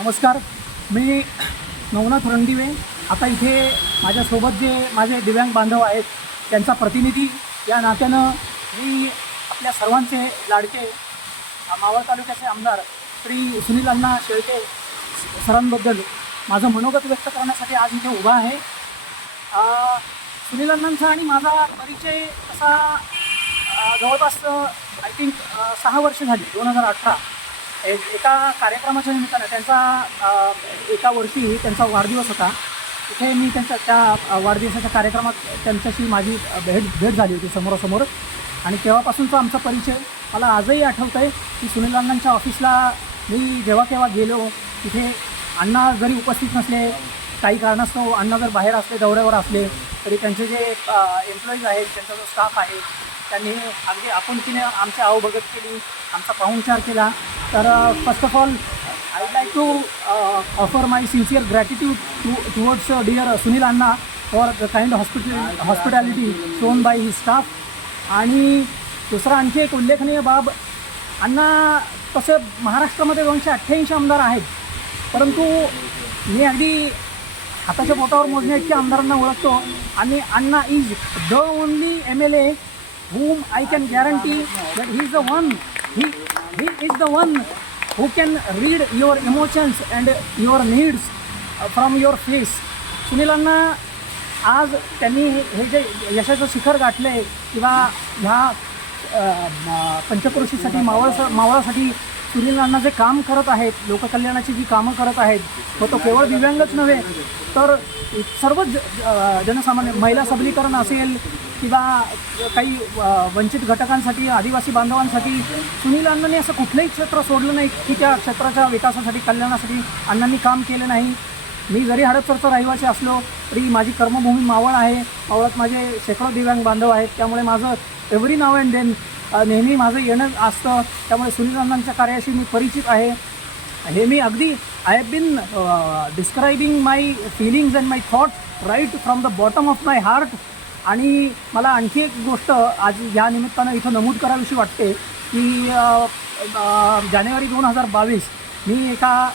नमस्कार, मी नवनाथ रणदिवे. आता इथे माझ्यासोबत जे माझे दिव्यांग बांधव आहेत त्यांचा प्रतिनिधी या नात्यानं मी आपल्या सर्वांचे लाडके मावळ तालुक्याचे आमदार श्री सुनील अण्णा शेळके सरांबद्दल माझं मनोगत व्यक्त करण्यासाठी आज इथे उभा आहे. सुनील अण्णांचा आणि माझा परिचय असा जवळपास आय थिंक 6 वर्ष झाली. 2018 एका कार्यक्रमाच्या निमित्तानं त्यांचा एका वर्षी त्यांचा वाढदिवस होता. तिथे मी त्या वाढदिवसाच्या कार्यक्रमात त्यांच्याशी माझी भेट झाली होती समोरासमोर. आणि तेव्हापासूनचा आमचा परिचय मला आजही आठवतं आहे की सुनील अण्णांच्या ऑफिसला मी जेव्हा केव्हा गेलो तिथे अण्णा जरी उपस्थित नसले, काही कारणास्तव अण्णा जर बाहेर असले, दौऱ्यावर असले, तरी त्यांचे जे एम्प्लॉईज आहेत, त्यांचा जो स्टाफ आहे, त्यांनी अगदी आपुलकीने आमची आवभगत केली, आमचा पाहुणचार केला. तर first of all I would like to offer my sincere gratitude towards dear Sunil Anna for the kind hospitality shown by his staff. आणि दुसरा आणखी एक उल्लेखनीय बाब, अण्णा तसे महाराष्ट्रामध्ये 288 आमदार आहेत, परंतु मी अगदी हाताच्या बोटावर मोजण्या इतक्या आमदारांना ओळखतो. आणि Anna is the only MLA whom I can guarantee that he is the one, he is the one who can read your emotions and your needs from your face. Sunil Anna आज त्यांनी हे जे यशाचं शिखर गाठलं आहे किंवा ह्या पंचक्रोशीसाठी मावळासाठी सुनील अण्णा जे काम करत आहेत, लोककल्याणाची जी कामं करत आहेत, तो केवळ दिव्यांगच नव्हे तर सर्व जनसामान्य, महिला सबलीकरण असेल किंवा काही वंचित घटकांसाठी, आदिवासी बांधवांसाठी सुनील अण्णांनी असं कुठलंही क्षेत्र सोडलं नाही की त्या क्षेत्राच्या विकासासाठी, कल्याणासाठी अण्णांनी काम केलं नाही. मी जरी हडपसरचा रहिवासी असलो तरी माझी कर्मभूमी मावळ आहे. मावळात माझे शेकडो दिव्यांग बांधव आहेत, त्यामुळे माझं एव्हरी नाव अँड देन नेहमी माझं येणं असतं. त्यामुळे सुनील अण्णांच्या कार्याशी मी परिचित आहे. हे मी अगदी I have been describing my feelings and my thoughts right from the bottom of my heart. आणि मला आणखी एक गोष्ट आज या निमित्तानं इथं नमूद करावीशी वाटते की जानेवारी 2022 मी एका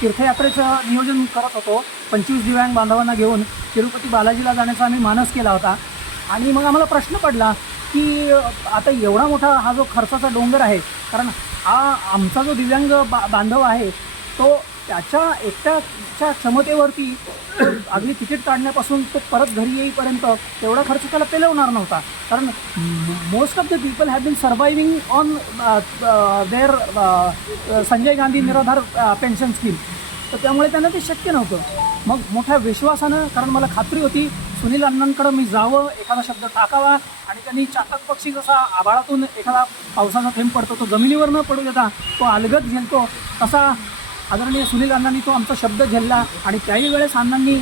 तीर्थयात्रेचं नियोजन करत होतो. 25 दिव्यांग बांधवांना घेऊन तिरुपती बालाजीला जाण्याचा आम्ही मानस केला होता. आणि मग आम्हाला प्रश्न पडला की आता एवढा मोठा हा जो खर्चाचा डोंगर आहे, कारण हा आमचा जो दिव्यांग बांधव आहे तो त्याच्या एकट्याच्या क्षमतेवरती अगदी तिकीट काढण्यापासून तो परत घरी येईपर्यंत तेवढा खर्च त्याला पेलवणार नव्हता. कारण most of the people have been surviving on their Sanjay Gandhi निराधार पेन्शन स्कीम. तर त्यामुळे त्यांना ते शक्य नव्हतं. मग मोठ्या विश्वासानं, कारण मला खात्री होती सुनील अण्णांकडं मी जावं, एखादा शब्द टाकावा आणि त्यांनी चातक पक्षी जसा आभाळातून एखादा पावसाचा थेंब पडतो तो जमिनीवर न पडू देता तो अलगद झेलतो, तसा आदरणीय सुनील अण्णांनी तो आमचा शब्द झेलला. आणि त्याही वेळेस अण्णांनी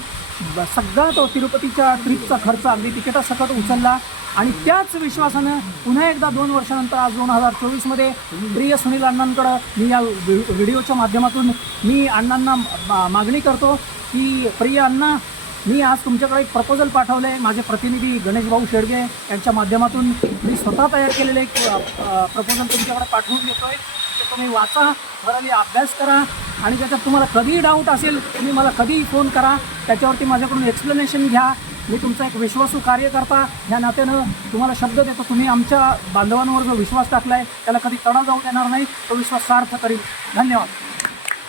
सगळा तो तिरुपतीच्या ट्रिपचा खर्च अगदी तिकिटासकट उचलला. आणि त्याच विश्वासानं पुन्हा एकदा 2 वर्षानंतर आज 2024मध्ये प्रिय सुनील अण्णांकडं मी या व्हिडिओच्या माध्यमातून मी अण्णांना मागणी करतो की प्रिय अण्णा, मी आज तुमच्याकडे एक प्रपोजल पाठवलं आहे. माझे प्रतिनिधी गणेश भाऊ शेडगे यांच्या माध्यमातून मी स्वतः तयार केलेलं एक प्रपोजल तुमच्याकडे पाठवून देतो आहे. ते तुम्ही वाचा, थोराली अभ्यास करा आणि त्याच्यात तुम्हाला कधीही डाऊट असेल तुम्ही मला कधीही फोन करा. त्याच्यावरती माझ्याकडून एक्सप्लेनेशन घ्या. मी तुमचा एक विश्वासू कार्यकर्ता ह्या नात्यानं तुम्हाला शब्द देतो, तुम्ही आमच्या बांधवांवर जो विश्वास टाकला आहे त्याला कधी तडा जाऊ देणार नाही, तो विश्वास सार्थ करील. धन्यवाद.